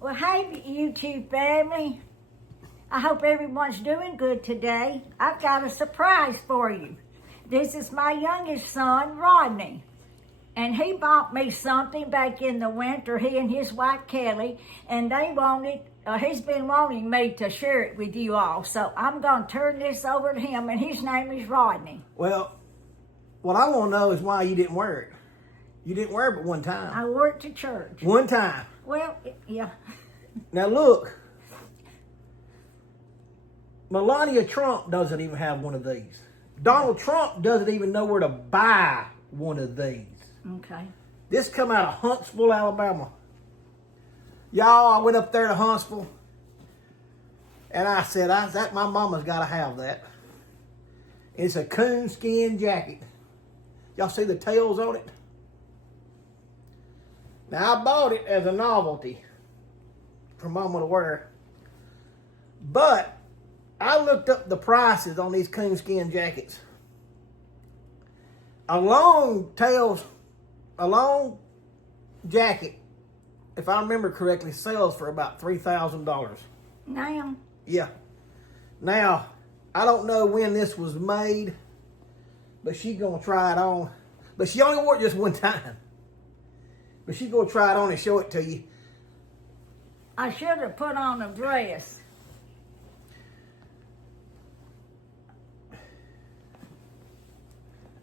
Well, hey, YouTube family. I hope everyone's doing good today. I've got a surprise for you. This is my youngest son, Rodney. And he bought me something back in the winter, he and his wife, Kelly, and he's been wanting me to share it with you all. So I'm going to turn this over to him, and his name is Rodney. Well, what I want to know is why you didn't wear it. You didn't wear it but one time. I wore it to church. One time. Well, yeah. Now look, Melania Trump doesn't even have one of these. Donald Trump doesn't even know where to buy one of these. Okay. This come out of Huntsville, Alabama. Y'all, I went up there to Huntsville, and I said, my mama's got to have that. It's a coonskin jacket. Y'all see the tails on it? Now, I bought it as a novelty for Mama to wear. But I looked up the prices on these coonskin jackets. A long jacket, if I remember correctly, sells for about $3,000. Now? Yeah. Now, I don't know when this was made, but she's going to try it on. But she only wore it just one time. But she's going to try it on and show it to you. I should have put on a dress.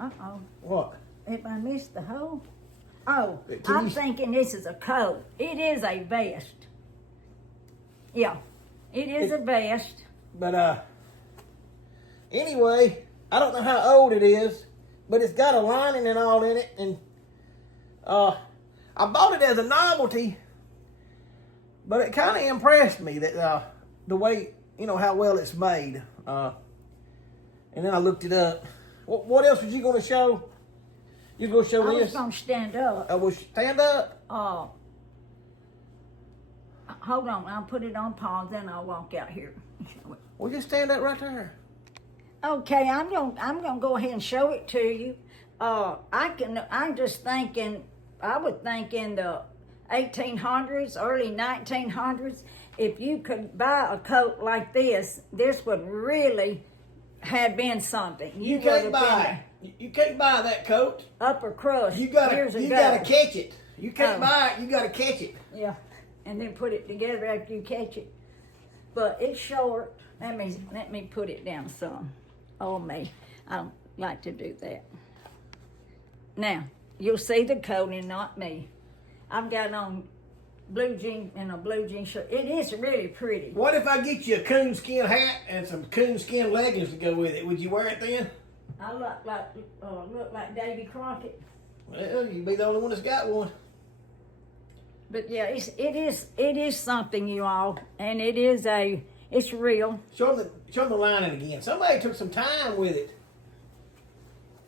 Uh-oh. What? If I missed the hole? Oh, I'm thinking this is a coat. It is a vest. Yeah, it is a vest. But, anyway, I don't know how old it is, but it's got a lining and all in it. And, I bought it as a novelty, but it kind of impressed me that, the way, how well it's made. And then I looked it up. What else was you going to show? You going to show this? I was going to stand up. Well, stand up? Hold on. I'll put it on pause, then I'll walk out here. Well, just stand up right there. Okay, I'm gonna go ahead and show it to you. I'm just thinking. I would think in the 1800s, early 1900s, if you could buy a coat like this would really have been something. You can't buy that coat. Upper crust. You gotta catch it. You can't buy it. You gotta catch it. Yeah, and then put it together after you catch it. But it's short. Let me put it down some. Oh me, I don't like to do that. Now you'll see the coat and not me. I've got on blue jeans and a blue jean shirt. It is really pretty. What if I get you a coonskin hat and some coonskin leggings to go with it? Would you wear it then? I look like Davy Crockett. Well, you'd be the only one that's got one. But yeah, it is something, you all, and it's real. Show them the lining again. Somebody took some time with it.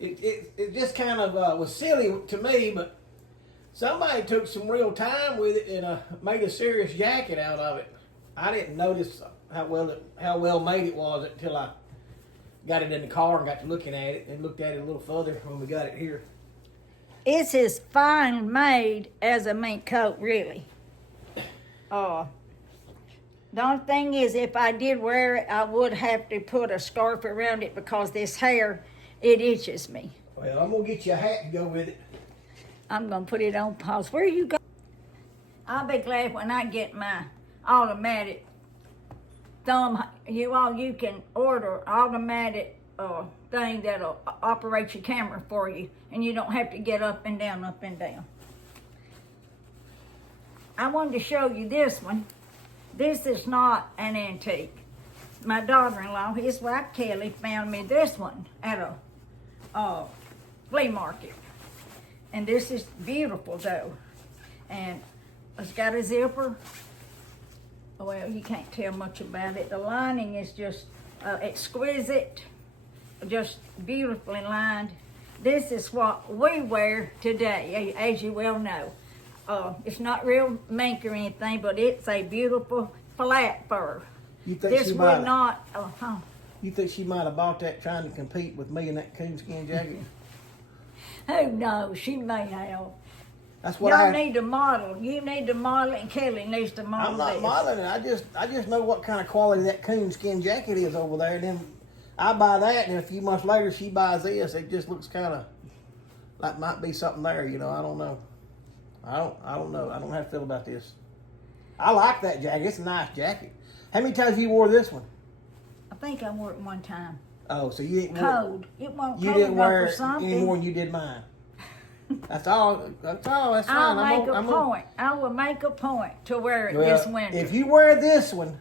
It just kind of was silly to me, but somebody took some real time with it and made a serious jacket out of it. I didn't notice how well made it was until I got it in the car and got to looking at it and looked at it a little further when we got it here. It's as fine made as a mink coat, really. The only thing is, if I did wear it, I would have to put a scarf around it because this hair, it itches me. Well, I'm going to get you a hat to go with it. I'm going to put it on pause. Where you go? I'll be glad when I get my automatic thumb. You can order automatic thing that'll operate your camera for you, and you don't have to get up and down, up and down. I wanted to show you this one. This is not an antique. My daughter-in-law, his wife Kelly, found me this one at a flea market. And this is beautiful though. And it's got a zipper. Well, you can't tell much about it. The lining is just exquisite, just beautifully lined. This is what we wear today, as you well know. It's not real mink or anything, but it's a beautiful flat fur. You think this would not, You think she might have bought that trying to compete with me in that coonskin jacket? Who knows? She may have. That's what Y'all need to model. You need to model it, and Kelly needs to model I'm not this. modeling it. I just know what kind of quality that coonskin jacket is over there. And then I buy that, and a few months later she buys this. It just looks kind of like might be something there. You know, I don't know. I don't know. I don't know how to feel about this. I like that jacket. It's a nice jacket. How many times have you wore this one? I think I wore it one time. Oh, so you didn't Cold. It won't You cold didn't enough wear or it something. any more than you did mine. That's all. That's all. That's fine. I'll make a point. I will make a point to wear it this winter. If you wear this one,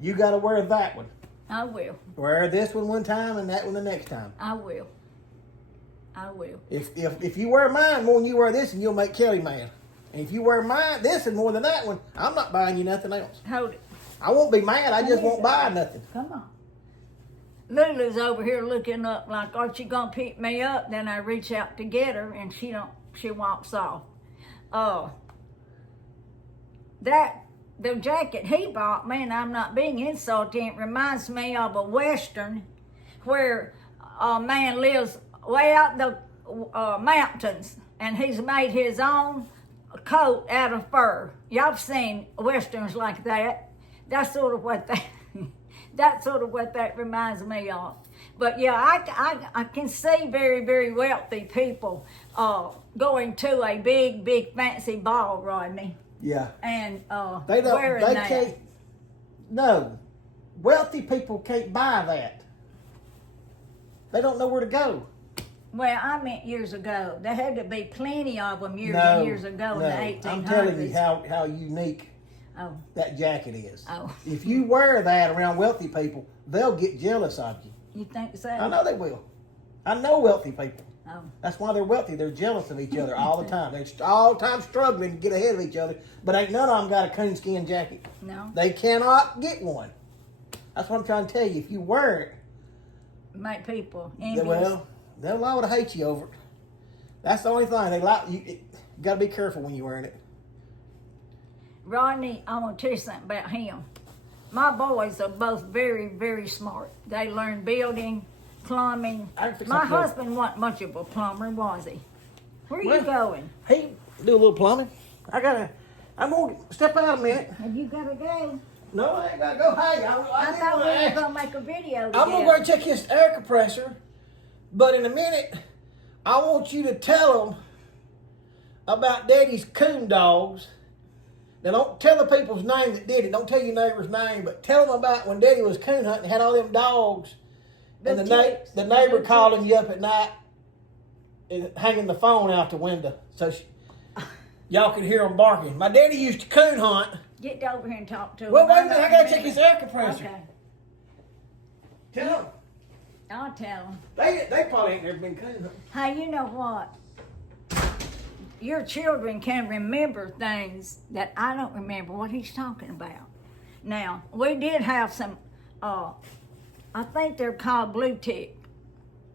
you got to wear that one. I will. Wear this one time and that one the next time. I will. I will. If you wear mine more than you wear this, and you'll make Kelly mad. And if you wear this and more than that one, I'm not buying you nothing else. Hold it. I won't be mad. I just won't buy nothing. Come on. Lulu's over here looking up like, aren't you gonna pick me up? Then I reach out to get her, and she walks off. The jacket he bought me, and I'm not being insulting, it reminds me of a Western where a man lives way out in the mountains, and he's made his own coat out of fur. Y'all have seen Westerns like that. That's sort of what that reminds me of. But yeah, I can see very, very wealthy people going to a big fancy ball, Rodney. Yeah. And They don't. wearing They that. can't. No, wealthy people can't buy that. They don't know where to go. Well, I meant years ago. There had to be plenty of them years ago in the 1800s. I'm telling you how unique Oh. that jacket is. Oh. If you wear that around wealthy people, they'll get jealous of you. You think so? I know they will. I know wealthy people. Oh. That's why they're wealthy. They're jealous of each other all the time. They're all the time struggling to get ahead of each other, but ain't none of them got a coonskin jacket. No. They cannot get one. That's what I'm trying to tell you. If you wear it, Make people well, envious. they'll allow to hate you over it. That's the only thing. They like you. You got to be careful when you're wearing it. Rodney, I want to tell you something about him. My boys are both very, very smart. They learn building, plumbing. I can fix My something else. husband wasn't much of a plumber, was he? Where are Well, you going? Hey, do a little plumbing. I'm gonna step out a minute. Have you got to go? No, I ain't gotta go. Hey, I did thought wanna we were ask- going to make a video I'm gonna together. go check his air compressor, but in a minute, I want you to tell them about Daddy's coon dogs. Now, don't tell the people's name that did it. Don't tell your neighbor's name, but tell them about when Daddy was coon hunting and had all them dogs, and the neighbor calling you up at night and hanging the phone out the window so y'all could hear them barking. My daddy used to coon hunt. Get over here and talk to him. Well, wait a minute. I gotta check his air compressor. Okay. Tell them. I'll tell him. They probably ain't never been coon hunting. Hey, you know what? Your children can remember things that I don't remember what he's talking about. Now, we did have some, I think they're called blue tick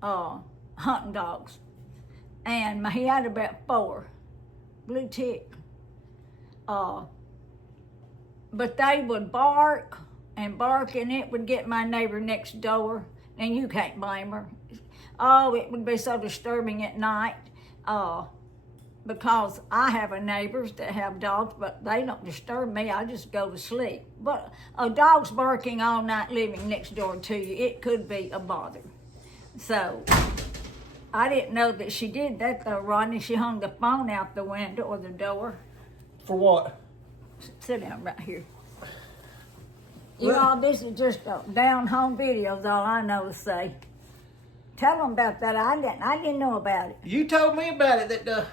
hunting dogs. And he had about 4 blue tick. But they would bark, and it would get my neighbor next door, and you can't blame her. Oh, it would be so disturbing at night. Because I have neighbors that have dogs, but they don't disturb me. I just go to sleep. But a dog's barking all night living next door to you, it could be a bother. So I didn't know that she did that though, Rodney. She hung the phone out the window or the door. For what? Sit down right here. You know, this is just a down-home video is all I know to say. Tell them about that. I didn't know about it. You told me about it that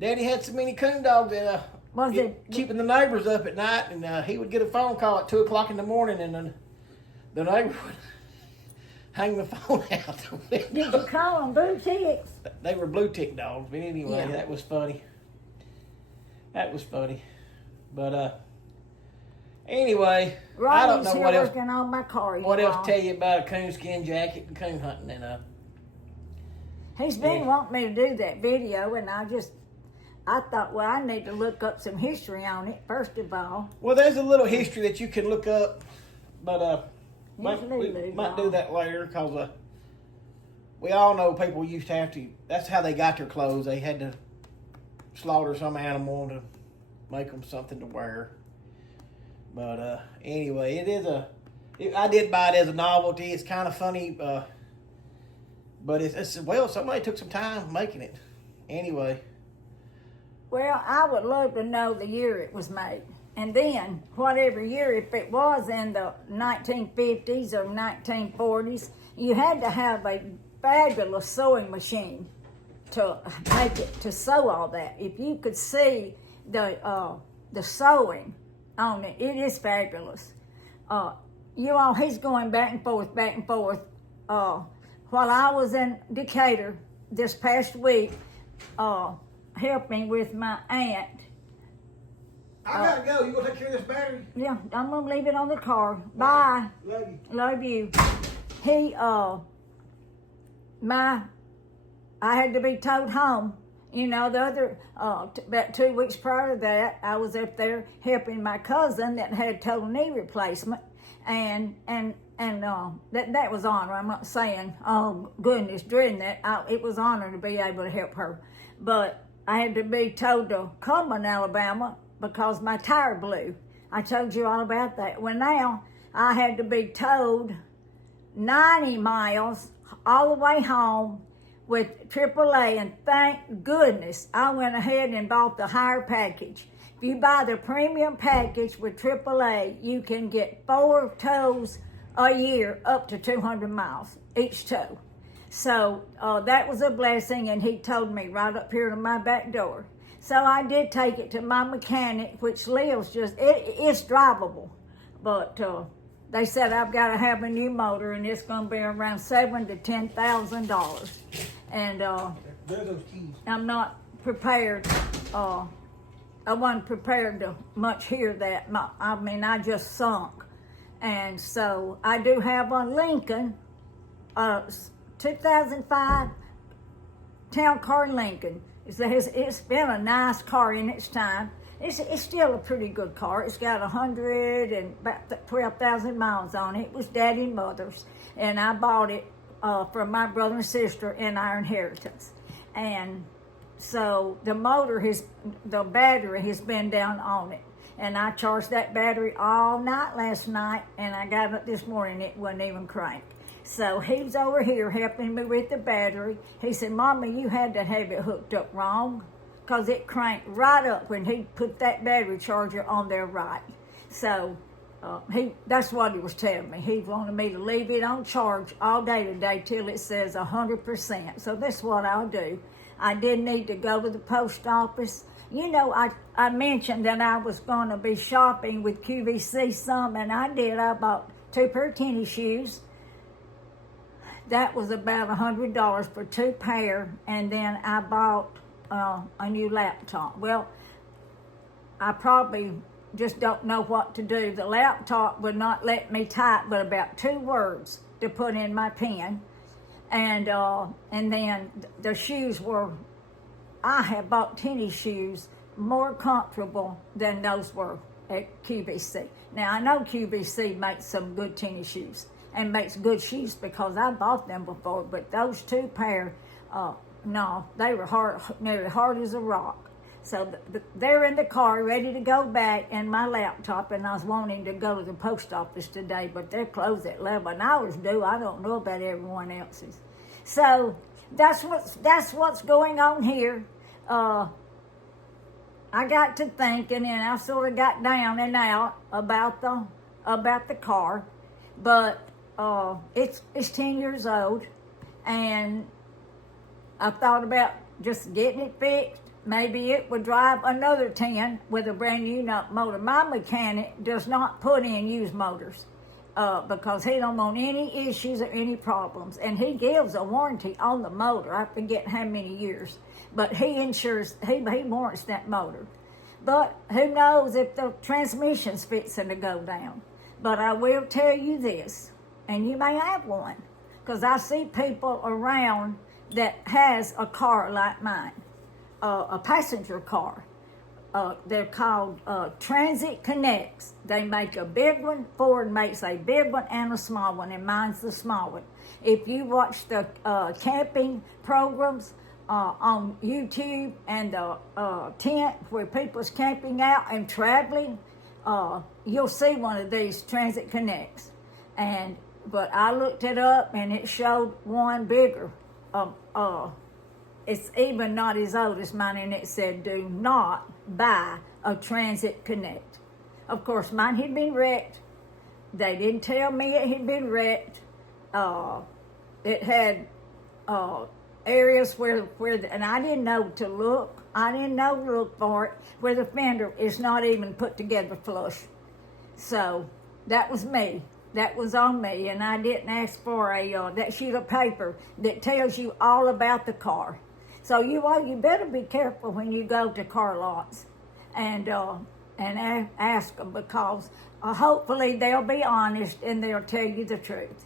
Daddy had so many coon dogs that Was it keeping the neighbors up at night, and he would get a phone call at 2:00 in the morning, and then the neighbor would hang the phone out the window. Did you call them blue ticks? They were blue tick dogs, but anyway, Yeah. that was funny. That was funny, but anyway, I don't Rodney's know here what else. working on my car. What else y'all. to tell you about a coonskin jacket and coon hunting? And He's been Yeah. wanting me to do that video, and I thought, well, I need to look up some history on it first of all. well, there's a little history that you can look up, but we Lulu, might do y'all. that later because we all know people used to have to. That's how they got their clothes. They had to slaughter some animal to make them something to wear. But anyway, I did buy it as a novelty. It's kind of funny, but well, somebody took some time making it. Anyway. Well, I would love to know the year it was made. And then, whatever year, if it was in the 1950s or 1940s, you had to have a fabulous sewing machine to make it, to sew all that. If you could see the sewing on it, it is fabulous. You all, he's going back and forth, back and forth. While I was in Decatur this past week, helping with my aunt. I gotta go. You gonna take care of this battery? Yeah, I'm gonna leave it on the car. Bye. Love you. Love you. I had to be towed home. You know, the other, about 2 weeks prior to that, I was up there helping my cousin that had total knee replacement, and that was honor. I'm not saying, oh goodness, during that, it was honor to be able to help her, but I had to be towed to Cullman, Alabama, because my tire blew. I told you all about that. Well, now I had to be towed 90 miles all the way home with AAA, and thank goodness I went ahead and bought the higher package. If you buy the premium package with AAA, you can get 4 tows a year up to 200 miles each tow. So that was a blessing, and he told me right up here to my back door. So I did take it to my mechanic, which lives it's drivable, but they said I've got to have a new motor, and it's going to be around $7,000 to $10,000, and I'm not prepared. I wasn't prepared to much hear that. I just sunk, and so I do have a Lincoln, 2005 town car Lincoln. It's been a nice car in its time. It's still a pretty good car. It's got 12,000 miles on it. It was Daddy and Mother's, and I bought it from my brother and sister in our inheritance. And so the battery has been down on it, and I charged that battery all night last night, and I got up this morning, it wasn't even cranked. So he's over here helping me with the battery. He said, Mama, you had to have it hooked up wrong, because it cranked right up when he put that battery charger on there right. So that's what he was telling me. He wanted me to leave it on charge all day today till it says 100%. So that's what I'll do. I did need to go to the post office. You know, I mentioned that I was going to be shopping with QVC some, and I did. I bought 2 pair of tennis shoes. That was about $100 for 2 pair, and then I bought a new laptop. Well, I probably just don't know what to do. The laptop would not let me type but about 2 words to put in my pen, and then the shoes were. I have bought tennis shoes more comfortable than those were at QVC. Now I know QVC makes some good tennis shoes and makes good shoes because I bought them before, but those 2 pair, no, they were nearly hard as a rock. So they're in the car ready to go back, and my laptop, and I was wanting to go to the post office today, but they're closed at 11 hours due. I don't know about everyone else's. So that's what's going on here. I got to thinking, and I sort of got down and out about the car, but it's 10 years old, and I thought about just getting it fixed. Maybe it would drive another 10 with a brand new motor. My mechanic does not put in used motors because he don't want any issues or any problems, and he gives a warranty on the motor. I forget how many years, but he warrants that motor. But who knows if the transmission's fixing to go down. But I will tell you this, and you may have one, because I see people around that has a car like mine, a passenger car. They're called Transit Connects. They make a big one. Ford makes a big one and a small one, and mine's the small one. If you watch the camping programs, on YouTube and the tent where people's camping out and traveling, you'll see one of these Transit Connects. But I looked it up and it showed one bigger. It's even not as old as mine, and it said, "Do not buy a Transit Connect." Of course, mine had been wrecked. They didn't tell me it had been wrecked. It had areas where and I didn't know to look. I didn't know to look for it, where the fender is not even put together flush. So that was me. That was on me, and I didn't ask for that sheet of paper that tells you all about the car. So you better be careful when you go to car lots and ask them, because hopefully they'll be honest and they'll tell you the truth.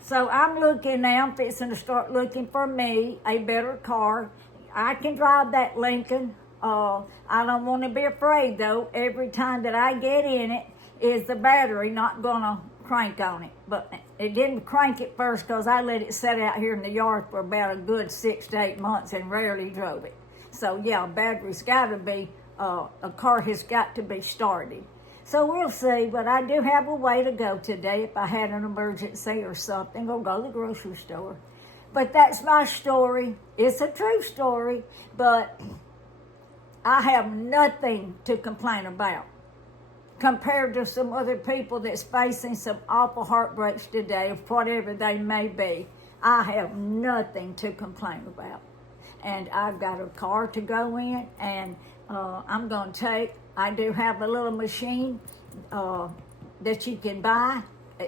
So I'm looking now, I'm fixing to start looking for me a better car. I can drive that Lincoln. I don't want to be afraid, though. Every time that I get in it, is the battery not going to crank on it. But it didn't crank at first because I let it sit out here in the yard for about a good 6 to 8 months and rarely drove it. So, yeah, battery's got to be, a car has got to be started. So we'll see, but I do have a way to go today if I had an emergency or something, or go to the grocery store. But that's my story. It's a true story, but I have nothing to complain about compared to some other people that's facing some awful heartbreaks today, of whatever they may be. I have nothing to complain about. And I've got a car to go in, and I'm going to I do have a little machine that you can buy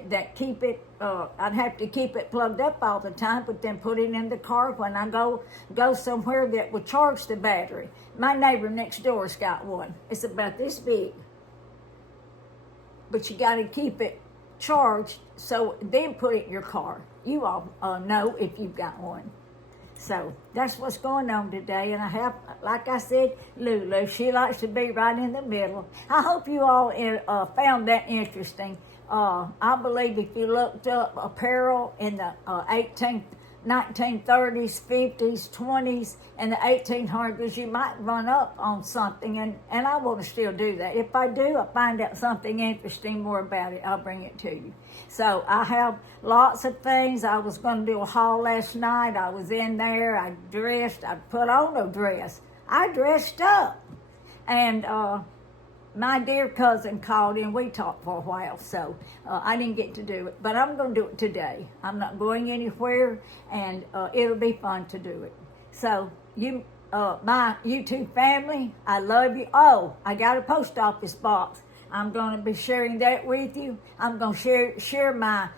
that keep it, I'd have to keep it plugged up all the time, but then put it in the car when I go somewhere that would charge the battery. My neighbor next door's got one. It's about this big. But you got to keep it charged, so then put it in your car. You all know if you've got one. So that's what's going on today. And I have, like I said, Lulu, she likes to be right in the middle. I hope you all found that interesting. I believe if you looked up apparel in the 1930s, 50s, 20s, and the 1800s, you might run up on something, and I want to still do that. If I do, I find out something interesting more about it, I'll bring it to you. So I have lots of things. I was going to do a haul last night. I was in there. I dressed. I put on a dress. I dressed up. And my dear cousin called in. We talked for a while, so I didn't get to do it. But I'm going to do it today. I'm not going anywhere, and it'll be fun to do it. So my YouTube family, I love you. Oh, I got a post office box. I'm going to be sharing that with you. I'm going to share my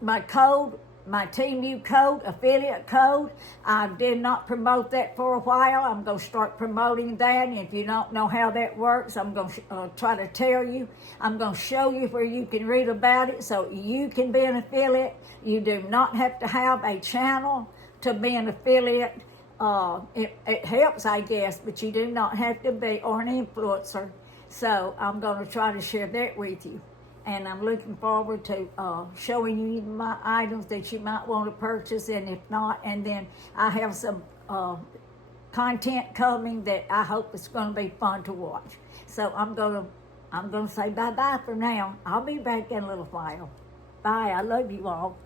my code, my Team U code, affiliate code. I did not promote that for a while. I'm going to start promoting that. And if you don't know how that works, I'm going to try to tell you. I'm going to show you where you can read about it so you can be an affiliate. You do not have to have a channel to be an affiliate. It helps, I guess, but you do not have to be, or an influencer. So I'm going to try to share that with you. And I'm looking forward to showing you my items that you might want to purchase, and if not, and then I have some content coming that I hope it's going to be fun to watch. So I'm going to say bye-bye for now. I'll be back in a little while. Bye. I love you all.